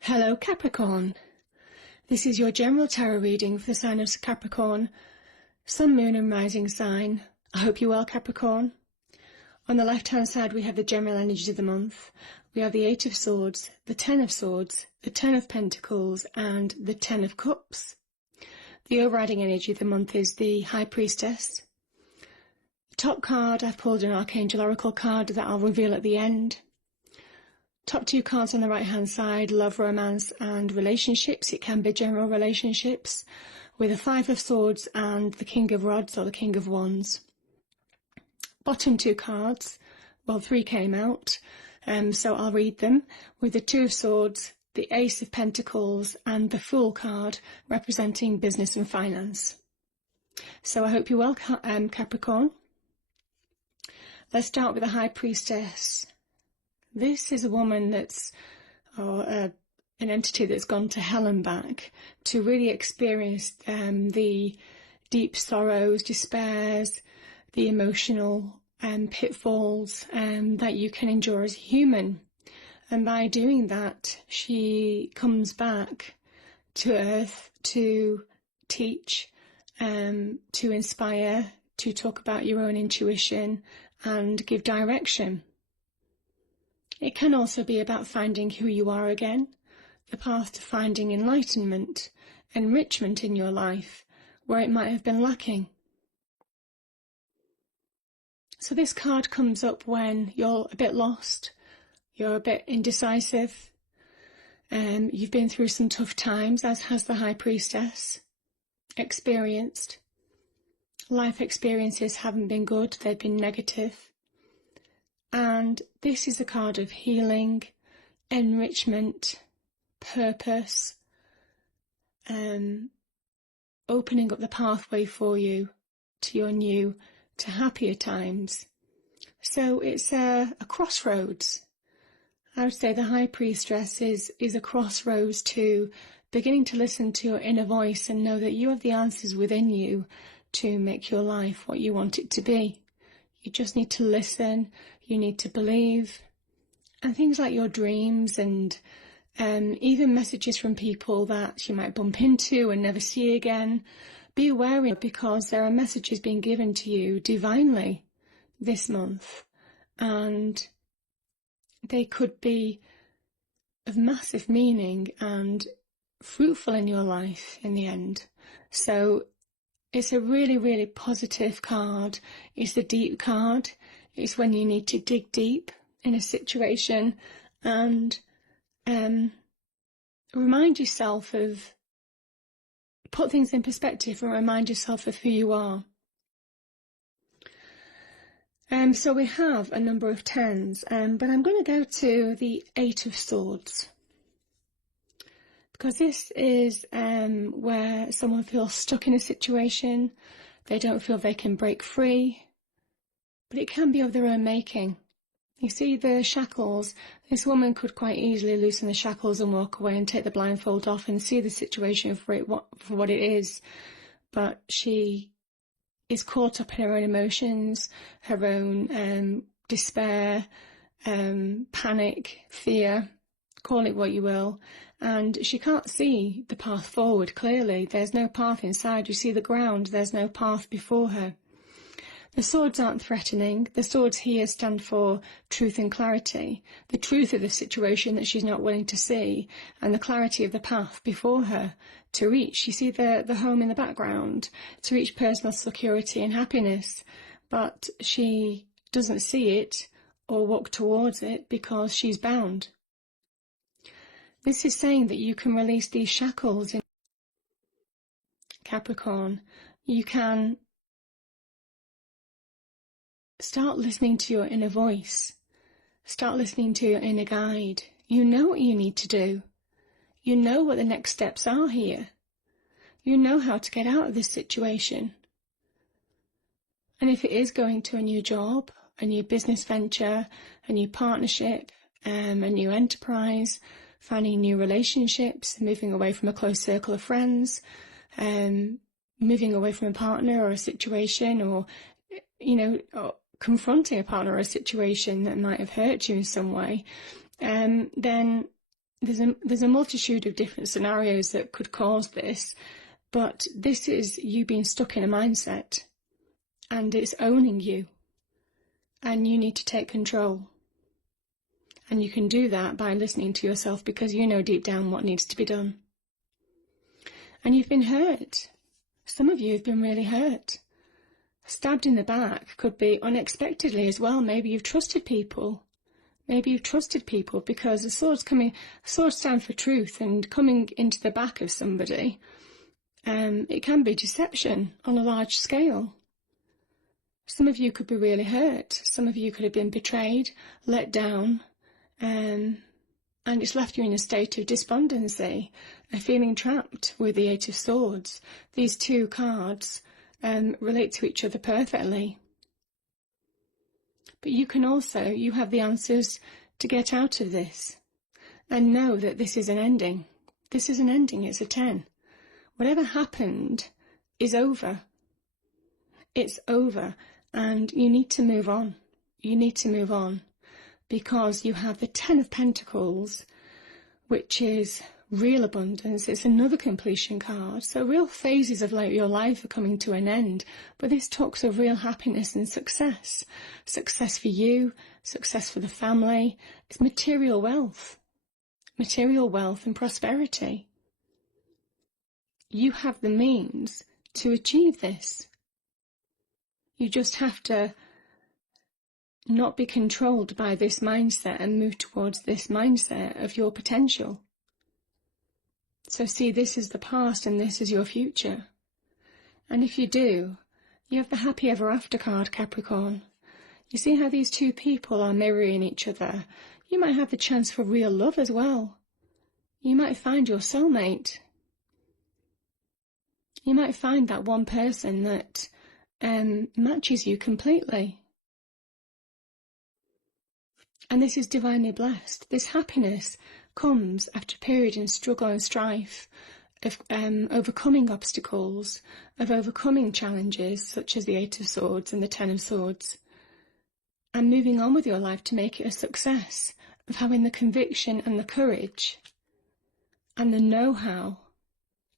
Hello Capricorn, this is your general tarot reading for the sign of Capricorn, Sun, Moon and Rising sign. I hope you're well, Capricorn. On the left hand side we have the general energies of the month. We have the Eight of Swords, the Ten of Swords, the Ten of Pentacles and the Ten of Cups. The overriding energy of the month is the High Priestess. The top card, I've pulled an Archangel Oracle card that I'll reveal at the end. Top two cards on the right hand side, love, romance and relationships. It can be general relationships, with the Five of Swords and the King of Rods or the King of Wands. Bottom two cards, well, three came out, so I'll read them, with the Two of Swords, the Ace of Pentacles and the Fool card representing business and finance. So I hope you're well, Capricorn. Let's start with the High Priestess. This is a woman that's, an entity that's gone to hell and back to really experience the deep sorrows, despairs, the emotional pitfalls that you can endure as a human. And by doing that, she comes back to Earth to teach, to inspire, to talk about your own intuition and give direction. It can also be about finding who you are again, the path to finding enlightenment, enrichment in your life, where it might have been lacking. So this card comes up when you're a bit lost, you're a bit indecisive, you've been through some tough times, as has the High Priestess, experienced. Life experiences haven't been good, they've been negative. And this is a card of healing, enrichment, purpose, opening up the pathway for you to your new, to happier times. So it's a crossroads. I would say the High Priestess is a crossroads to beginning to listen to your inner voice and know that you have the answers within you to make your life what you want it to be. You just need to listen, you need to believe, and things like your dreams and even messages from people that you might bump into and never see again. Be aware of it, because there are messages being given to you divinely this month, and they could be of massive meaning and fruitful in your life in the end. So it's a really, really positive card. It's the deep card. It's when you need to dig deep in a situation and remind yourself of, put things in perspective and remind yourself of who you are. So we have a number of tens, but I'm going to go to the Eight of Swords, because this is where someone feels stuck in a situation, they don't feel they can break free, but it can be of their own making. You see the shackles, this woman could quite easily loosen the shackles and walk away and take the blindfold off and see the situation for what it is, but she is caught up in her own emotions, her own despair, panic, fear, call it what you will, and she can't see the path forward clearly. There's no path inside. You see the ground, there's no path before her. The swords aren't threatening. The swords here stand for truth and clarity, the truth of the situation that she's not willing to see, and the clarity of the path before her to reach. You see the home in the background, to reach personal security and happiness, but she doesn't see it or walk towards it because she's bound. This is saying that you can release these shackles in Capricorn. You can start listening to your inner voice. Start listening to your inner guide. You know what you need to do. You know what the next steps are here. You know how to get out of this situation. And if it is going to a new job, a new business venture, a new partnership, a new enterprise, finding new relationships, moving away from a close circle of friends, moving away from a partner or a situation, or, or confronting a partner or a situation that might have hurt you in some way, then there's a multitude of different scenarios that could cause this, but this is you being stuck in a mindset, and it's owning you, and you need to take control. And you can do that by listening to yourself, because you know deep down what needs to be done. And you've been hurt. Some of you have been really hurt. Stabbed in the back could be unexpectedly as well. Maybe you've trusted people. Maybe you've trusted people because the swords stand for truth, and coming into the back of somebody, it can be deception on a large scale. Some of you could be really hurt. Some of you could have been betrayed, let down, and it's left you in a state of despondency, feeling trapped with the Eight of Swords. These two cards relate to each other perfectly. But you have the answers to get out of this, and know that this is an ending. This is an ending, it's a 10. Whatever happened is over. It's over, and you need to move on. You need to move on, because you have the 10 of Pentacles, which is real abundance. It's another completion card. So real phases of your life are coming to an end, but this talks of real happiness and success. Success for you, success for the family. It's material wealth and prosperity. You have the means to achieve this. You just have to not be controlled by this mindset and move towards this mindset of your potential. So see, this is the past and this is your future. And if you do, you have the happy ever after card, Capricorn. You see how these two people are mirroring each other. You might have the chance for real love as well. You might find your soulmate. You might find that one person that matches you completely. And this is divinely blessed. This happiness comes after a period in struggle and strife, of overcoming obstacles, of overcoming challenges such as the Eight of Swords and the 10 of Swords, and moving on with your life to make it a success, of having the conviction and the courage and the know-how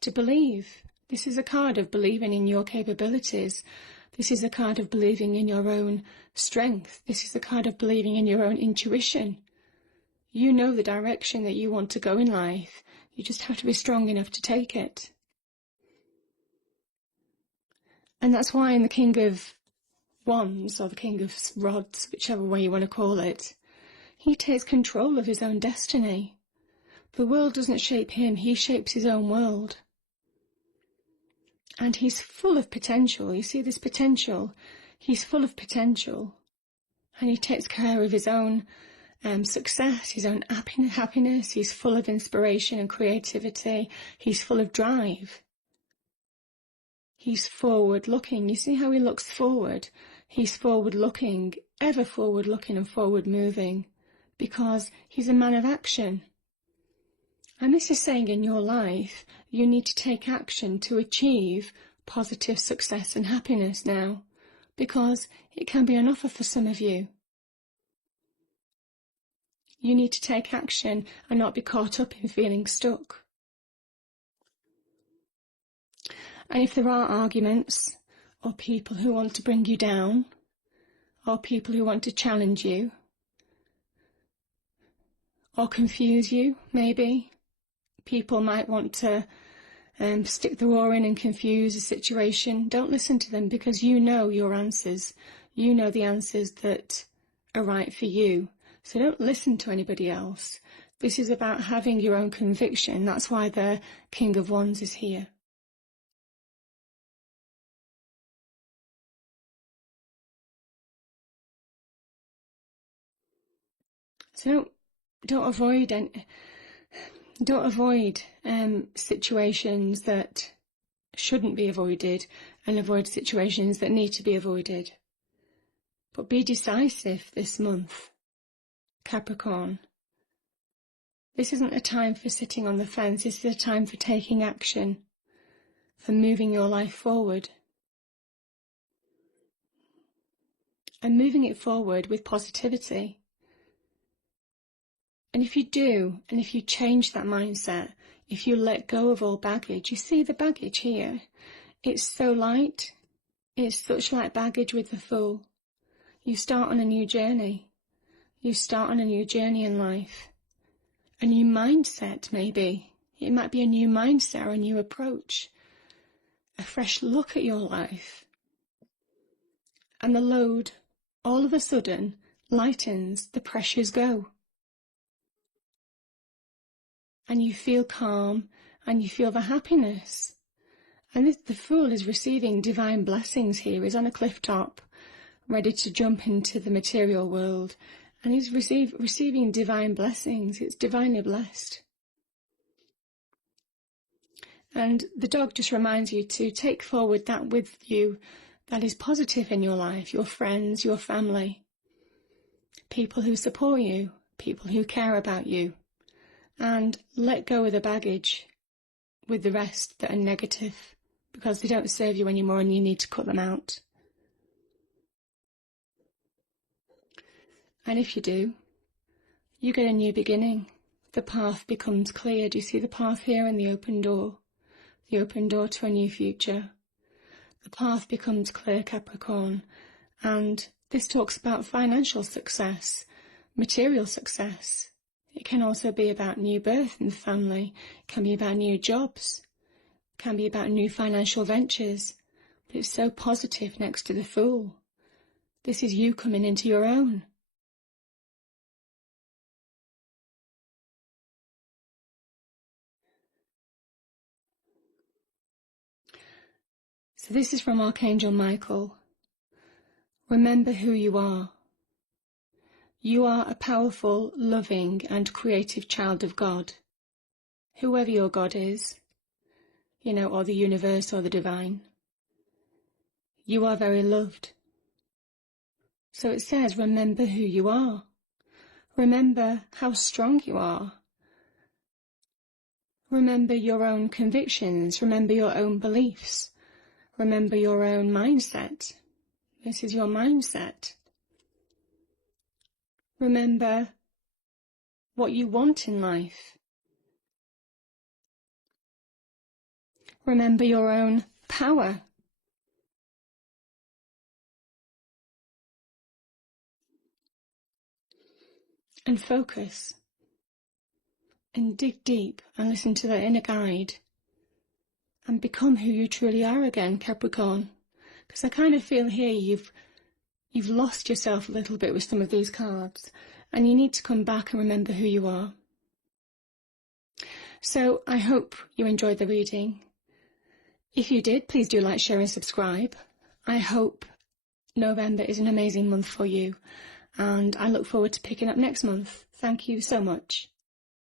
to believe. This is a card of believing in your capabilities. This is a card of believing in your own strength. This is a card of believing in your own intuition. You know the direction that you want to go in life. You just have to be strong enough to take it. And that's why in the King of Wands, or the King of Rods, whichever way you want to call it, he takes control of his own destiny. The world doesn't shape him, he shapes his own world. And he's full of potential. You see this potential? He's full of potential. And he takes care of his own success, his own happiness. He's full of inspiration and creativity. He's full of drive. He's forward-looking. You see how he looks forward? He's forward-looking, ever forward-looking and forward-moving, because he's a man of action. And this is saying in your life, you need to take action to achieve positive success and happiness now, because it can be an offer for some of you. You need to take action and not be caught up in feeling stuck. And if there are arguments, or people who want to bring you down, or people who want to challenge you, or confuse you, maybe, people might want to stick the war in and confuse a situation. Don't listen to them, because you know your answers. You know the answers that are right for you. So don't listen to anybody else. This is about having your own conviction. That's why the King of Wands is here. So don't avoid situations that shouldn't be avoided, and avoid situations that need to be avoided. But be decisive this month, Capricorn. This isn't a time for sitting on the fence. This is a time for taking action, for moving your life forward. And moving it forward with positivity. And if you do, and if you change that mindset, if you let go of all baggage, you see the baggage here. It's so light. It's such light baggage with the Fool. You start on a new journey. You start on a new journey in life. A new mindset, maybe. It might be a new mindset or a new approach. A fresh look at your life. And the load, all of a sudden, lightens, the pressures go. And you feel calm, and you feel the happiness. And the Fool is receiving divine blessings here. He's on a cliff top, ready to jump into the material world. And he's receiving divine blessings. It's divinely blessed. And the dog just reminds you to take forward that with you that is positive in your life, your friends, your family, people who support you, people who care about you, and let go of the baggage with the rest that are negative, because they don't serve you anymore and you need to cut them out. And if you do, you get a new beginning. The path becomes clear. Do you see the path here and the open door? The open door to a new future. The path becomes clear, Capricorn. And this talks about financial success, material success. It can also be about new birth in the family. It can be about new jobs. It can be about new financial ventures. But it's so positive next to the Fool. This is you coming into your own. So this is from Archangel Michael. Remember who you are. You are a powerful, loving and creative child of God. Whoever your God is, or the universe or the divine. You are very loved. So it says, remember who you are. Remember how strong you are. Remember your own convictions. Remember your own beliefs. Remember your own mindset. This is your mindset. Remember what you want in life. Remember your own power. And focus. And dig deep and listen to that inner guide. And become who you truly are again, Capricorn. Because I kind of feel here you've lost yourself a little bit with some of these cards. And you need to come back and remember who you are. So I hope you enjoyed the reading. If you did, please do like, share and subscribe. I hope November is an amazing month for you. And I look forward to picking up next month. Thank you so much.